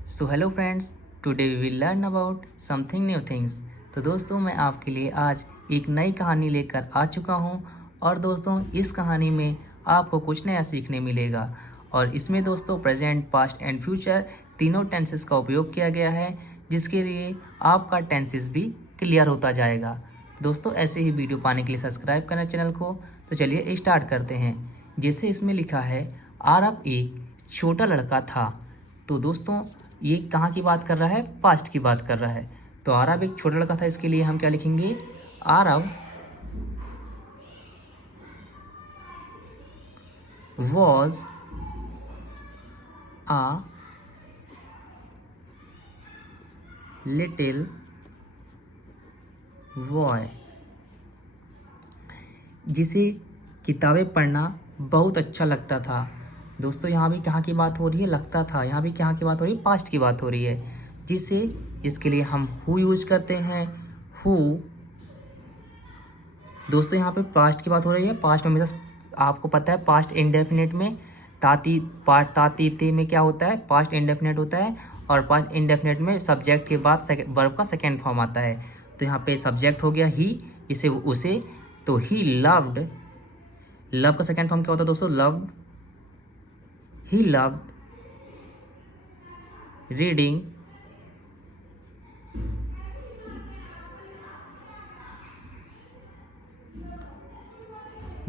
So hello friends, today we will learn about something new things. तो दोस्तों, मैं आपके लिए आज एक नई कहानी लेकर आ चुका हूँ। और दोस्तों, इस कहानी में आपको कुछ नया सीखने मिलेगा। और इसमें दोस्तों प्रेजेंट, पास्ट एंड फ्यूचर तीनों टेंसेस का उपयोग किया गया है, जिसके लिए आपका टेंसेस भी क्लियर होता जाएगा। दोस्तों, ऐसे ही वीडियो पाने के लिए सब्सक्राइब करना चैनल को। तो चलिए स्टार्ट करते हैं। जैसे इसमें लिखा है, आरब एक छोटा लड़का था। तो दोस्तों, ये कहाँ की बात कर रहा है? पास्ट की बात कर रहा है। तो आरब एक छोटा लड़का था, इसके लिए हम क्या लिखेंगे? आरब वॉज a little boy, जिसे किताबें पढ़ना बहुत अच्छा लगता था। दोस्तों, यहाँ भी कहाँ की बात हो रही है? लगता था। यहाँ भी कहाँ की बात हो रही है? पास्ट की बात हो रही है। जिसे इसके लिए हम हु यूज करते हैं। हु। दोस्तों, यहाँ पे पास्ट की बात हो रही है। पास्ट में हमेशा आपको पता है, पास्ट इंडेफिनिट में तातीते में क्या होता है? पास्ट इंडेफिनिट होता है। और पास्ट इंडेफिनिट में सब्जेक्ट के बाद वर्ब का सेकेंड फॉर्म आता है। तो यहाँ पे सब्जेक्ट हो गया ही, इसे उसे। तो ही लव्ड, लव का सेकेंड फॉर्म क्या होता है दोस्तों? Loved. He loved reading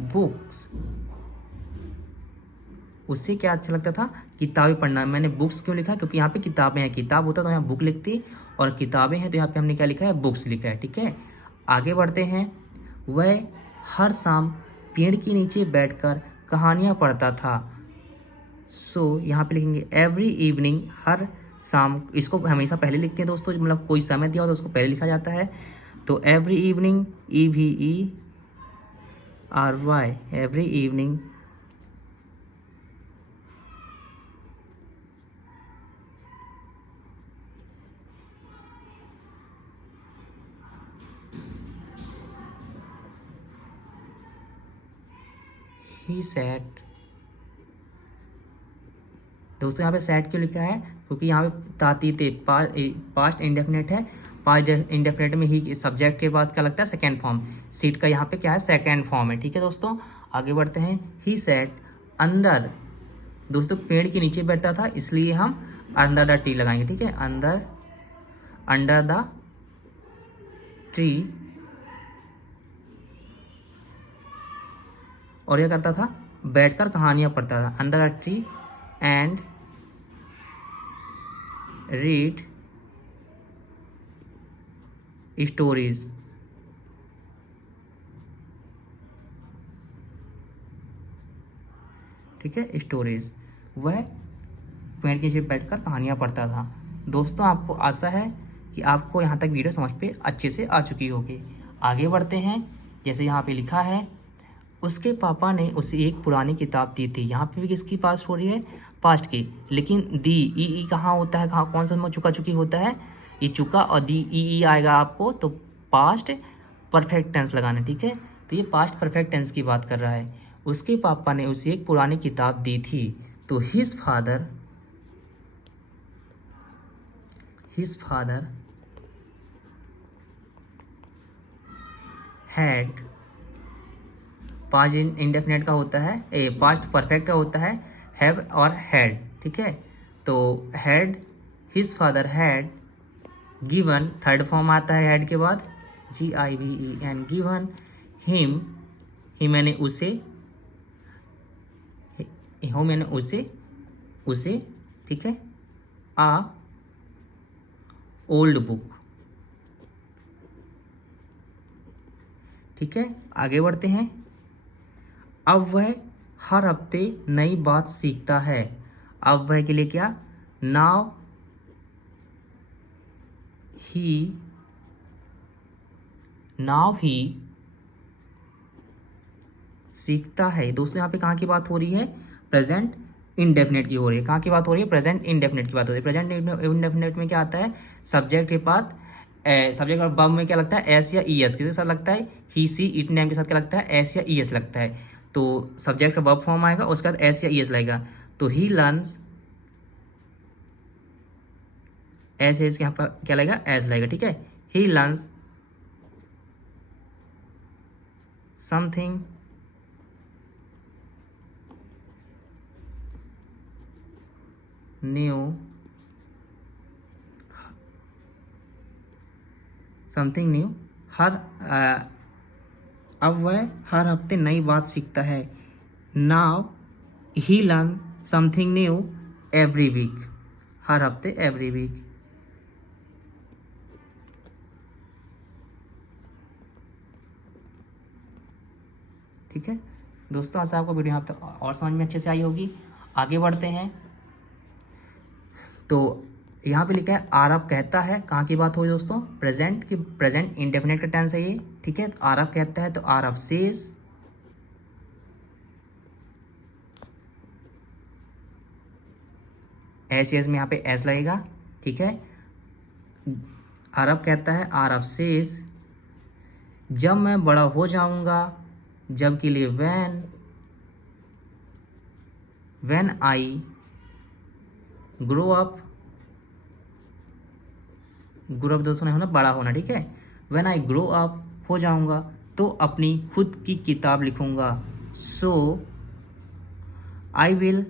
books. उससे क्या अच्छा लगता था? किताबें पढ़ना। मैंने बुक्स क्यों लिखा? क्योंकि यहाँ पे किताबें हैं। किताब होता तो यहाँ बुक लिखती, और किताबें हैं तो यहाँ पे हमने क्या लिखा है? बुक्स लिखा है। ठीक है, आगे बढ़ते हैं। वह हर शाम पेड़ के नीचे बैठकर कहानियाँ पढ़ता था। सो यहाँ पे लिखेंगे एवरी इवनिंग, हर शाम। इसको हमेशा पहले लिखते हैं दोस्तों, मतलब कोई समय दिया हो तो उसको पहले लिखा जाता है। तो every evening, EVERY, every evening he sat। दोस्तों, यहाँ पे सैट क्यों लिखा है? क्योंकि यहाँ पे तातीते पास्ट इंडेफिनेट है। पास्ट इंडेफिनेट में ही सब्जेक्ट के बाद क्या लगता है? Second form. सीट का यहाँ पे क्या है? सेकेंड फॉर्म है। ठीक है दोस्तों, आगे बढ़ते हैं। He sat under. दोस्तों, पेड़ के नीचे बैठता था, इसलिए हम अंडर द ट्री लगाएंगे। ठीक है, अंदर, अंडर द ट्री। और यह करता था, बैठकर कहानियाँ पढ़ता था। Under the tree and read stories. ठीक है, स्टोरीज। वह पेड़ के नीचे बैठकर कहानियाँ पढ़ता था। दोस्तों, आपको आशा है कि आपको यहाँ तक वीडियो समझ पे अच्छे से आ चुकी होगी। आगे बढ़ते हैं। जैसे यहाँ पे लिखा है, उसके पापा ने उसे एक पुरानी किताब दी थी। यहाँ पे भी किसकी पास्ट हो रही है? पास्ट की। लेकिन दी ई कहाँ होता है? कहाँ, कौन सा में चुका चुकी होता है? ये चुका, और दी ई आएगा आपको तो पास्ट परफेक्ट टेंस लगाना। ठीक है, तो ये पास्ट परफेक्ट टेंस की बात कर रहा है। उसके पापा ने उसे एक पुरानी किताब दी थी। तो his father had. Past indefinite का होता है, पास्ट परफेक्ट का होता है हैव और हैड। ठीक है, तो had, his father had given, third form आता है हैड के बाद, GIVEN, गिवन हिम, ही मैंने उसे, हो मैंने उसे, ठीक है, आ ओल्ड बुक। ठीक है, आगे बढ़ते हैं। अब वह हर हफ्ते नई बात सीखता है। अब वह के लिए क्या? नाउ ही सीखता है। दोस्तों, यहाँ पे कहाँ की बात हो रही है? प्रेजेंट इंडेफिनेट की हो रही है। कहाँ की बात हो रही है? प्रेजेंट इंडेफिनेट की बात हो रही है। प्रेजेंट इंडेफिनेट में क्या आता है? सब्जेक्ट के बाद सब्जेक्ट और वर्ब में क्या लगता है? एस या ES। किसके साथ लगता है? ही, सी, इट, नेम के साथ क्या लगता है? एस या ES लगता है। तो सब्जेक्ट का वर्ब फॉर्म आएगा, उसके बाद एस या ES लगेगा। तो ही लर्न्स एस एस के यहाँ पर क्या लगेगा, एस लगेगा, ठीक है। He learns something new, something new, हर अब वह हर हफ्ते नई बात सीखता है। Now he learn something new every week, हर हफ्ते, एवरी वीक। ठीक है दोस्तों, आशा आपको वीडियो यहाँ तक और समझ में अच्छे से आई होगी। आगे बढ़ते हैं। तो यहाँ पे लिखा है आरव कहता है, कहाँ की बात हो रही दोस्तों, प्रेजेंट की, प्रेजेंट इंडेफिनिट का टेंस है ये, ठीक है। तो आरव कहता है, तो आरव सेज, एस में यहाँ पे एस लगेगा, ठीक है। आरव कहता है, आरव सेज जब मैं बड़ा हो जाऊंगा, जब के लिए when I grow up, grow up दोस्तों ने होना बड़ा होना, ठीक है। व्हेन आई ग्रो अप हो जाऊंगा तो अपनी खुद की किताब लिखूंगा। So I will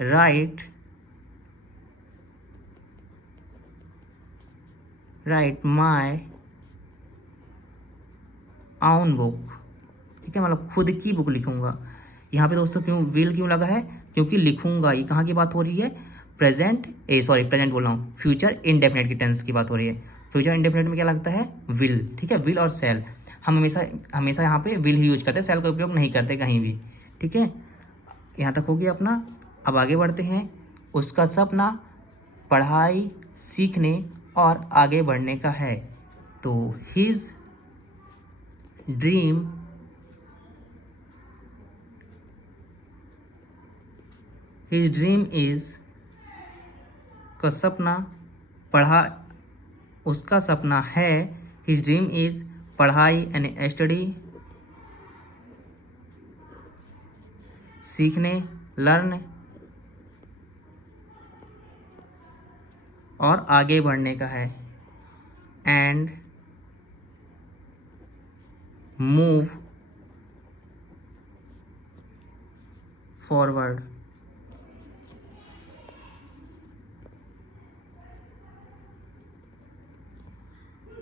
write my own book, ठीक है, मतलब खुद की बुक लिखूंगा। यहाँ पे दोस्तों क्यों विल क्यों लगा है, क्योंकि लिखूंगा, ये कहाँ की बात हो रही है, प्रेजेंट बोल रहा हूँ, फ्यूचर इंडेफिनिट की टेंस की बात हो रही है। फ्यूचर इंडेफिनिट में क्या लगता है, विल, ठीक है। विल और सेल, हम हमेशा यहाँ पे विल ही यूज करते हैं, सेल का उपयोग नहीं करते कहीं भी, ठीक है। यहाँ तक हो गया अपना। अब आगे बढ़ते हैं। उसका सपना पढ़ाई, सीखने और आगे बढ़ने का है। तो हिज ड्रीम इज, का सपना उसका सपना है, हिज ड्रीम इज पढ़ाई एंड स्टडी, सीखने, लर्न और आगे बढ़ने का है, एंड मूव फॉरवर्ड।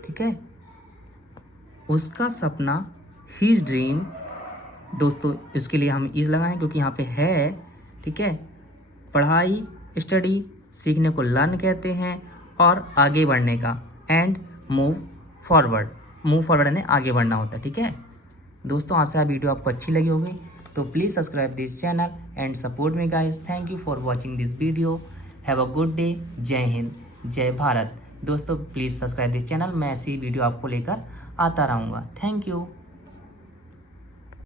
ठीक है, उसका सपना, हिज ड्रीम, दोस्तों इसके लिए हम इज लगाएं क्योंकि यहाँ पे है, ठीक है। पढ़ाई, स्टडी, सीखने को लर्न कहते हैं, और आगे बढ़ने का, एंड मूव फॉरवर्ड यानी आगे बढ़ना होता है, ठीक है। दोस्तों आशा है वीडियो आपको अच्छी लगी होगी, तो please subscribe this channel and support me guys. Thank you for watching this video. Have a good day. जय हिंद, जय भारत। दोस्तों प्लीज़ सब्सक्राइब दिस चैनल, मैं ऐसी वीडियो आपको लेकर आता रहूँगा। Thank you.